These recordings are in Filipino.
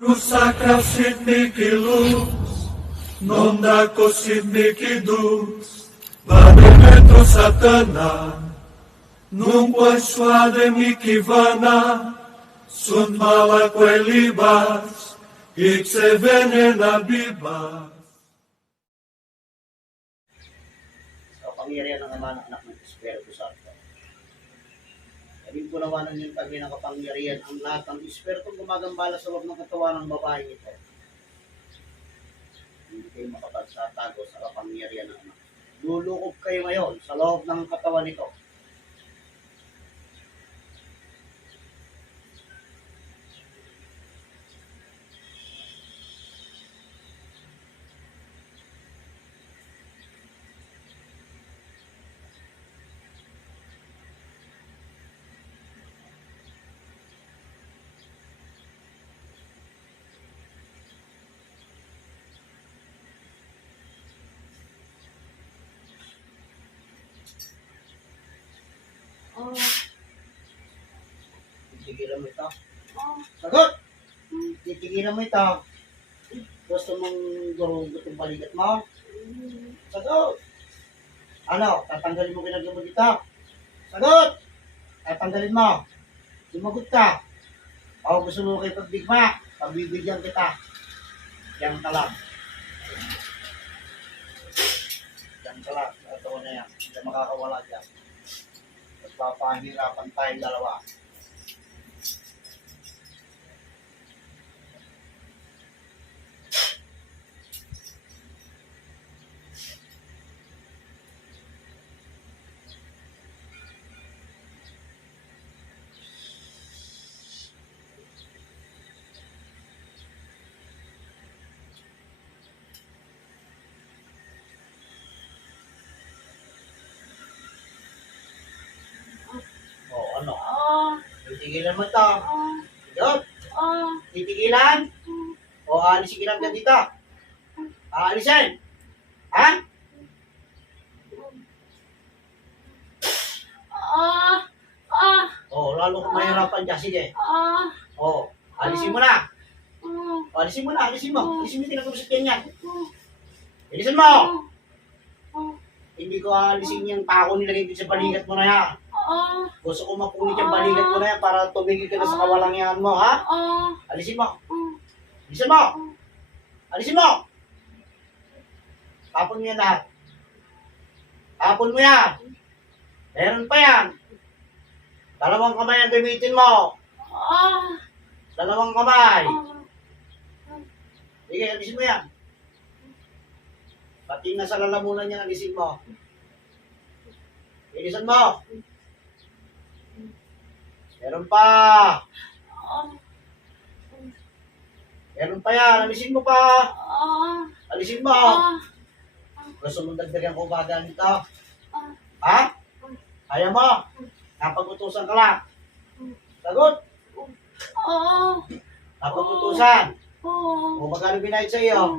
Rusaka sidniki luz, nondako sidniki dus, Bademetro satana, nungkwai swade mikivana, sun malakwe libas, ikse venena bibas. Sa kapangyarihan ng Ama ng Anak ng Espiritu Santo. Gawin ko nawanan yung tabi ng kapangyarihan ang lahat ng Espiritu gumagambala sa loob ng katawan ng babae ito. Hindi kayo makapagsatago sa kapangyarihan ng Ama. Lulukob kayo ngayon sa loob ng katawan nito. Titigilan mo ito. Sagot! Titigilan mo ito. Gusto mong gurugot yung balikat mo? Sagot! Ano? Tatanggalin mo kinagamot dito? Sagot! Tatanggalin mo. Sumagot ka. Ako gusto mo kayo pagbigma. Pagbibigyan kita. Yan ka lang. Yan ka lang. Ito na yan. Hindi makakawala dyan. Magpapahirapan tayong dalawa. O ano? Titigilan mo ito. Sagot? Titigilan? O aalisin ka dito? Aalisin? Ha? O lalo kung mahirapan dyan. Sige. O alisin mo na. O alisin mo na. Alisin mo. Alisin mo yung tinagapos sa yan. Alisin mo. Hindi ko alisin yung pako nilagay dito sa balikat mo na yan. Gusto ko mapunit yung balikat mo na yan para tumigil ka na sa kawalangihan mo, ha? Alisin mo. Alisin mo. Alisin mo. Tapon mo yan lahat. Tapon mo yan. Meron pa yan. Dalawang kamay ang gamitin mo. Dalawang kamay. Sige, alisin mo yan. Pati na sa lalamunan niya, alisin mo. Alisin mo. Meron pa. Meron pa yan. Alisin mo pa. Alisin mo. Gusto mong dagdagan ko baga nito? Ha? Kaya mo? Napag-utusan ka lang. Sagot? Napag-utusan. O magkano binayad sa iyo?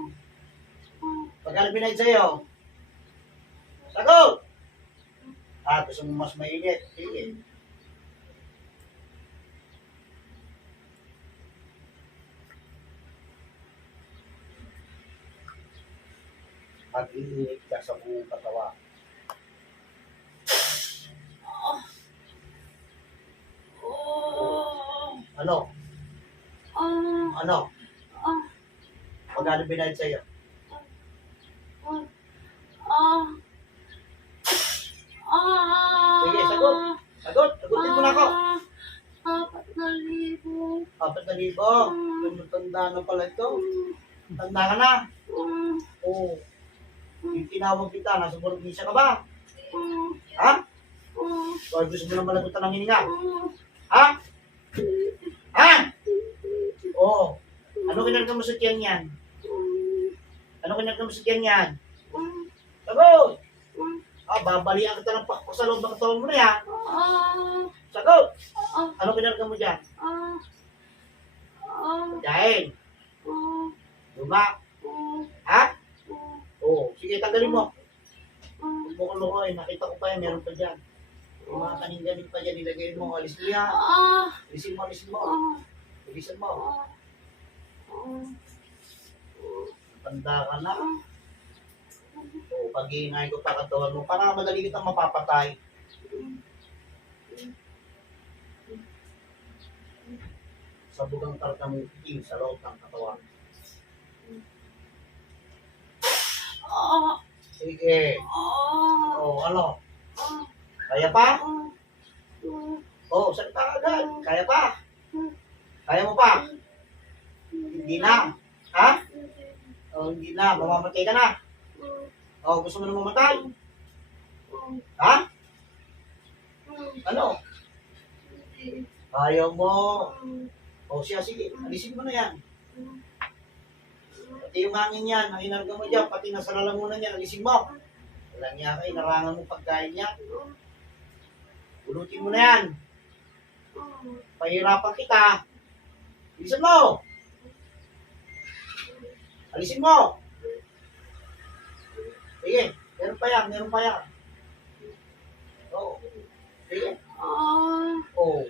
Magkano binayad sa iyo? Sagot! Gusto mo mas mainit? Sige. Mag-iinit ka sa buong katawan. Ano? Ano? Magkano binayad sa iyo? Sige, sagot. Sagot. Sagutin mo na ako. 4,000. 4,000. Tanda na pala ito. Tanda ka na. Oo. Yung tinawag kita, nasa probinsya ka ba? Ha? O gusto mo na malagutan ng hininga? Ha? Ha? Oo. Ano kinarga mo sa tiyan yan? Ano kinarga mo sa tiyan yan? Sagot! Babalian kita ng pakpak sa loob ng katawan mo na yan. Sagot! Ano kinarga mo dyan? Dahil. Luma. Ha? Oo. Sige, tanggalin mo. Huwag mo kulukoy. Nakita ko pa yan. Meron pa dyan. Yung mga kaninganin pa dyan. Nilagay mo. Alis mo yan. Alisin mo. Alisin mo. Alisin mo. Tanda ka na. O, pag-iingay ko pa katawan mo, para madali kitang mapapatay. Sa bugang karga mo itim sa loob ng katawan. Sige. O, ano? Kaya pa? O, salita ka agad. Kaya pa? Kaya mo pa? Hindi na. Ha? O, hindi na. Mamamatay ka na. O, gusto mo na mamatay? Ha? Ano? Ayaw mo. O, siya, sige. Alisin mo na yan. Pati yung hangin yan, ang inarga mo dyan, pati nasa lalamunan yan, alisin mo. Walang niya kayo, narangan mo pagkain niya. Ulutin mo na yan. Pahirapan kita. Alisin mo. Alisin mo. Sige, meron pa yan, meron pa yan. Oo. Sige. Oo.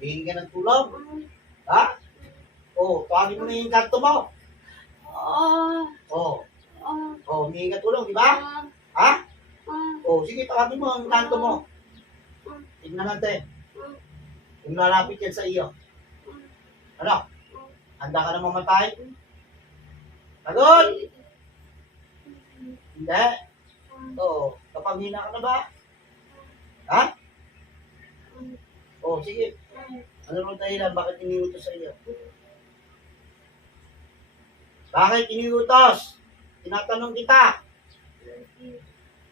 Hingin ka ng tulong. Ha? Oo, tawagin mo na yung kanto mo. Oo. Oo, humingi ka tulong, di ba? Ha? Oo, sige, tawagin mo ang kanto mo. Tignan natin. Kung lalapit yan sa iyo. Ano? Handa ka na mamatay? Sagot! Hindi. Oo. Kapamina ka na ba? Ha? Oo, sige. Ano nung dahilan? Bakit iniutos sa iyo? Bakit iniutos? Tinatanong kita.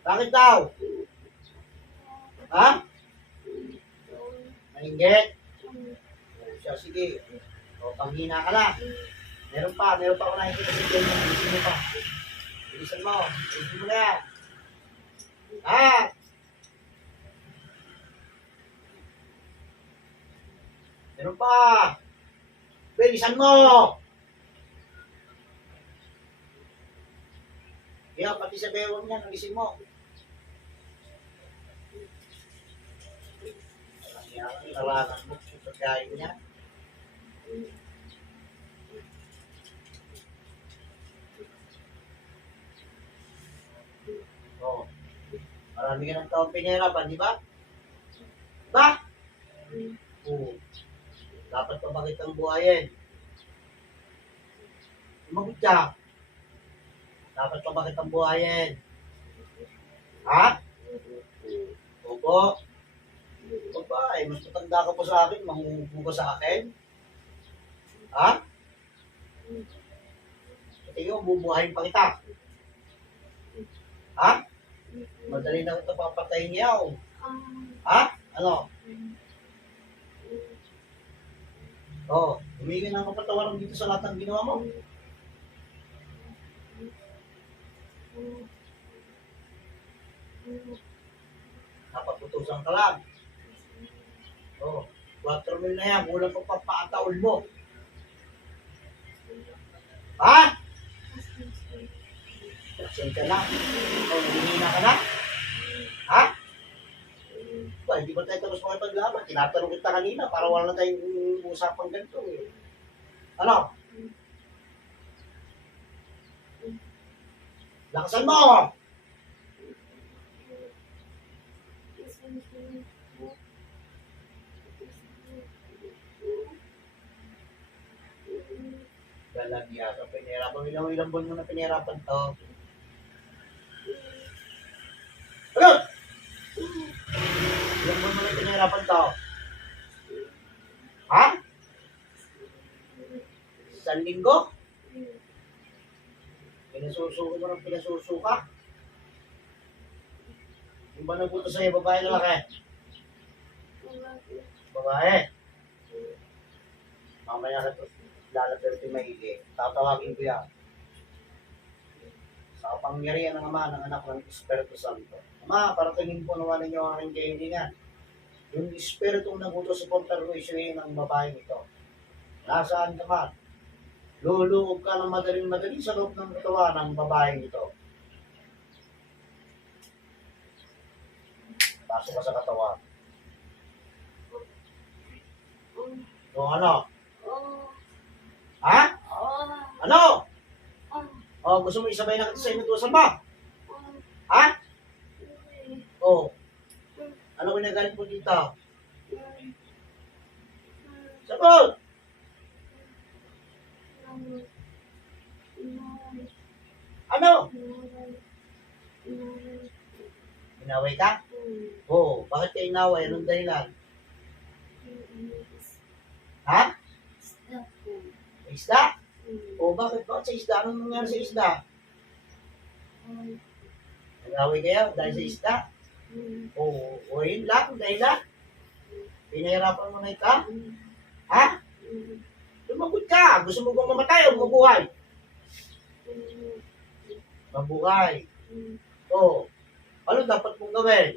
Bakit daw? Ha? Mainggit? O siya, sige. O, panghina ka na. Meron pa ako nakikita sa tiyan mo. Bilisan mo pa. Bilisan mo. Bilisan mo na yan. Ha? Meron pa. Bilisan mo. Kaya pati sa bewang niya, nagising mo. Talangan mo sa pagkain niya. Oo. Marami ka ng taong pinahirapan, di ba? Diba? Oo. Dapat pa ba kitang buhayin? Sumagot ka. Dapat pa ba kitang buhayin? Ha? Opo. Babae, mas matanda ka pa sa akin, manghuhubo ka sa akin? Ha? Pati yung bubuhayin pa kita. Ha? Madali na kita papatayin niyaw. Ha? Ano? Oo. Humingi ng kapatawaran dito sa lahat ng ginawa mo. Napaputusan ka lang. Oo. 4 mil na yan. Kulang pa paataon mo. Ha? Action ka na. O, nanihina ka na? Ha? Ba, hindi ba tayo tapos makipaglaban? Tinatanong kita kanina para wala na tayong usapang ganito eh. Ano? Lakasan mo! Galagya ka, pinahirapan. Ilang buwan mo na pinahirapan to. Ano? Ilang buwan mo na pinahirapan to. Ha? 1 linggo? Pinasusuko mo ng pinasusuka? Yung ba nagbuto sa'yo, babae na laki? Babae? Mamaya ka ito, lalaperte maigi. Tatawagin ko yan. Sa kapangyarihan ng Ama, ng Anak, ng Espiritu Santo. Ama, paratingin po naman ninyo ang aking kailingan. Yung Espiritu nagutos sa pagtarwisyohin ng babaeng ito. Nasaan ka man? Luluob ka ng madaling-madali sa loob ng katawan ng babaeng ito. Pasok ka sa katawan. O ano? Ha? Ano? O, gusto mo isabay na kita sa inutusan mo? Ha? O, ano ginagalit mo dito? Sagot! Ano? Inaway ka? Oo. Bakit ka inaway? Anong dahilan? Ha? Isda? O bakit? Bakit sa isda? Anong nangyari sa isda? Inaway kayo dahil sa isda? O yun lang, dahilan? Pinahirapan mo na ika? Ha? Lumagot ka. Gusto mo bang mamatay o mabuhay? Mabuhay. O, ano dapat mong gawin?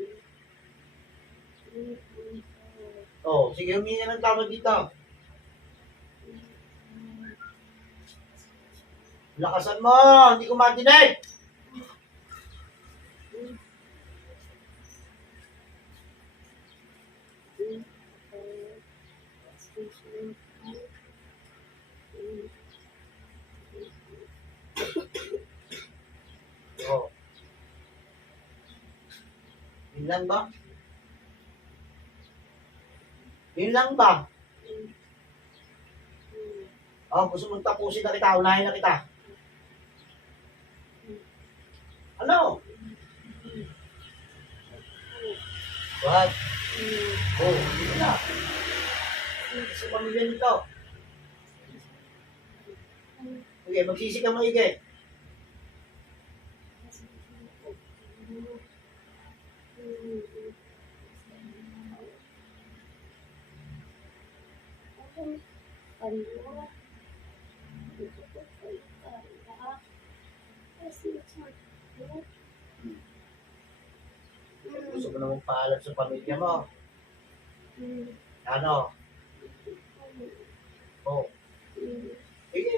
O, sige, humingi ng tawad dito. Lakasan mo, hindi ko matinig. O. Yun lang ba? Yun lang ba? O, gusto mong tapusin na kita, unahin na kita. Ano? What? Oh, hindi na. Sa pamilya nito. Sige, magsisi ka maigi. Gusto mo namang paalam sa pamilya mo. Ano? Oh. Sige.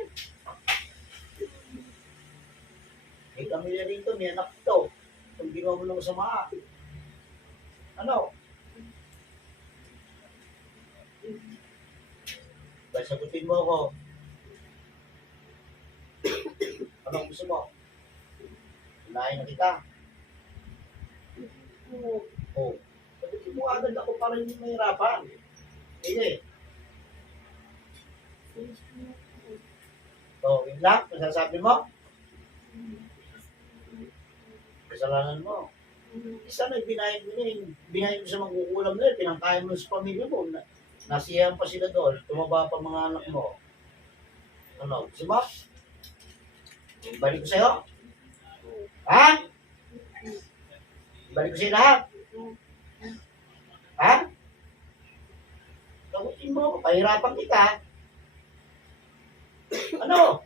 May pamilya rito, may anak ito. Kung ginawa mo ng masama. Ano? Dahil sagutin mo ako. Anong gusto mo? Unahin na kita. Oh. Sagutin mo agad ako para hindi mahirapan. Sige. So, yun lang, masasabi mo? Kasalanan mo. Isa na binahin mo sa magkukulam na yun, pinangkain mo sa pamilya mo, nasiyahan pa sila doon, tumaba pa mga anak mo. Ano, gusto mo? Balik ko sa'yo? Ha? Balik ko sa'yo lahat? Ha? Sagutin mo, pahirapan kita. Ano?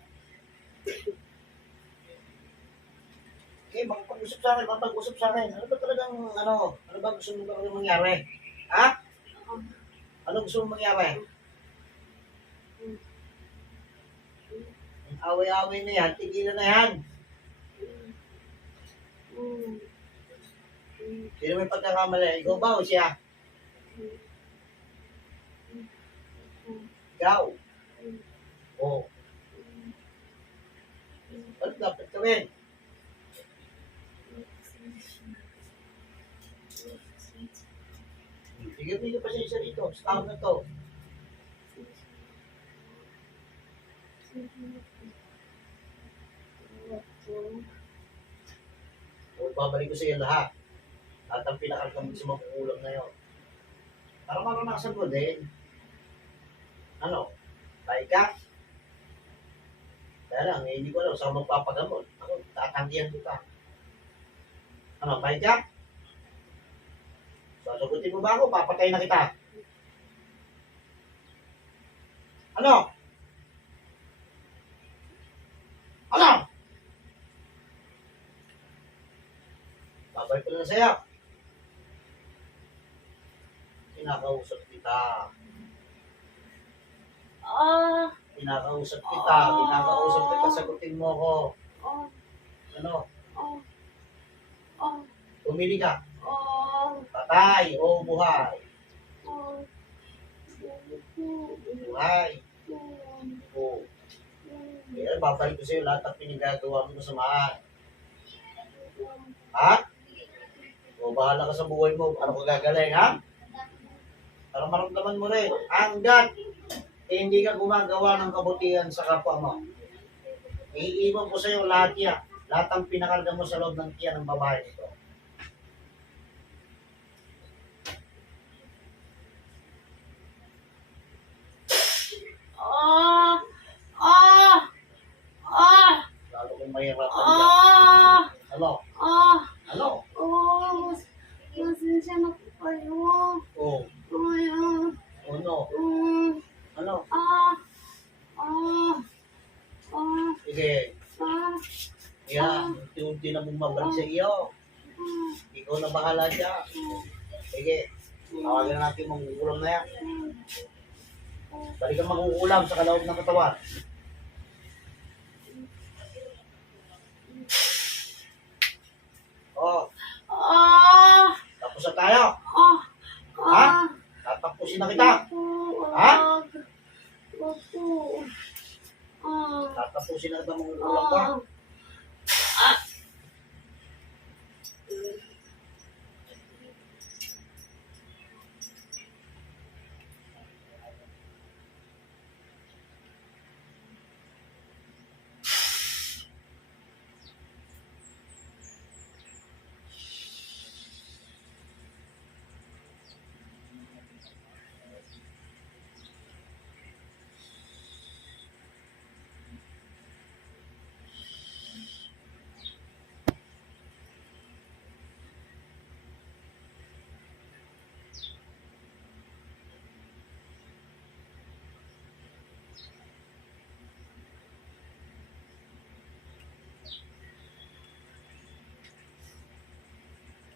Okay, makapag-usap sa akin, makapag-usap sa akin. Ano ba talagang, ano ba gusto mo ba mangyari? Ha? Ano gusto mo mangyari? Ang away-away na yan, tigilan na yan. Sino may pagkakamali? Ikaw ba o siya? Ikaw? Oo. Ano dapat gawin? Sige, hindi pa siya isa dito. Sa tao na to. O, babalik ko sa iyo lahat. At ang pinakalagang sa magkukulang na yun. Para maranasan mo din. Ano? Tayo ka? Kaya lang, hindi ko alam saan magpapagamot. Ako, tatanggihan kita. Ano, tayo ka? Sasagutin mo ba ako? Papatay na kita. Ano? Ano? Babalik ko na sa'yo. Kinakausap kita. Kinakausap kita. Kinakausap kita. Sagutin mo ako. Ano? Pumili ka. Patay o buhay? Buhay. O. Kaya babalik ko sa'yo lahat ng pinagagawa mo sa mahal. Ha? O, bahala ka sa buhay mo. Ano ko gagaling, ha? Para maramdaman mo rin. Hanggat hindi ka gumagawa ng kabutihan sa kapwa mo. Iiwan ko sa'yo lahat yan. Lahat ang pinakarga mo sa loob ng tiyan ng babae nito. Ah! Ah! Ah! Lalo kung mahirapan dyan. Ah! Ano? Ah! Ano? Oh! Pasensya na po kayo. Oh, Ay, ano? Ano? ah! Ah! Ah! Sige. Ah! Yan. Unti-unti na bumabalik sa iyo. Ikaw na bahala dyan. Sige. Tawagan na natin mangukulam na yan. Balik kang mangukulam sa kaloob ng katawan. Oh, Ah! tapos na tayo. Ah! Ha? Ah! Tatapusin na kita. Ha? Opo. Ah! Tatapusin na kita mangukulam ka.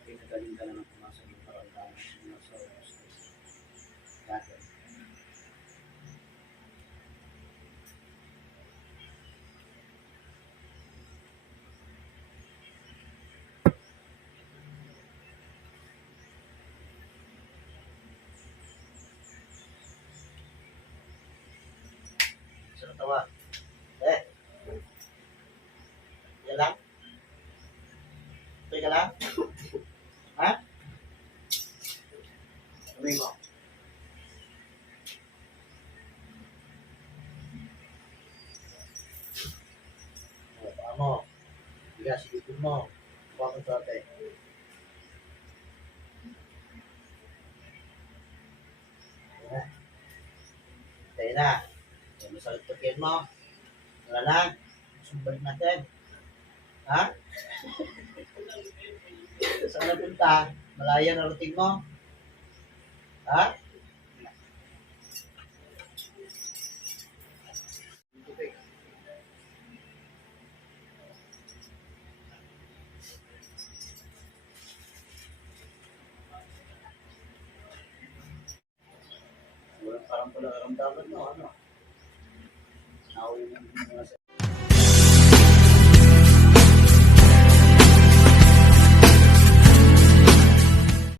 Pinagaling ka na ng pumasok ng paramdaman sa dati. Sa katawan. Yan lang? Teka lang? Ha? Sabihin mo. O, paa mo. Bigas, ikot mo. Huwag ang sorte. Ayan. Tayo na. Kung masakit pakiyan mo. Wala na. Sumbalik natin. Ha? Saan na punta? Malaya na routine mo? Ha? Parang pala karamdaman mo, ano? Nauwi mo mga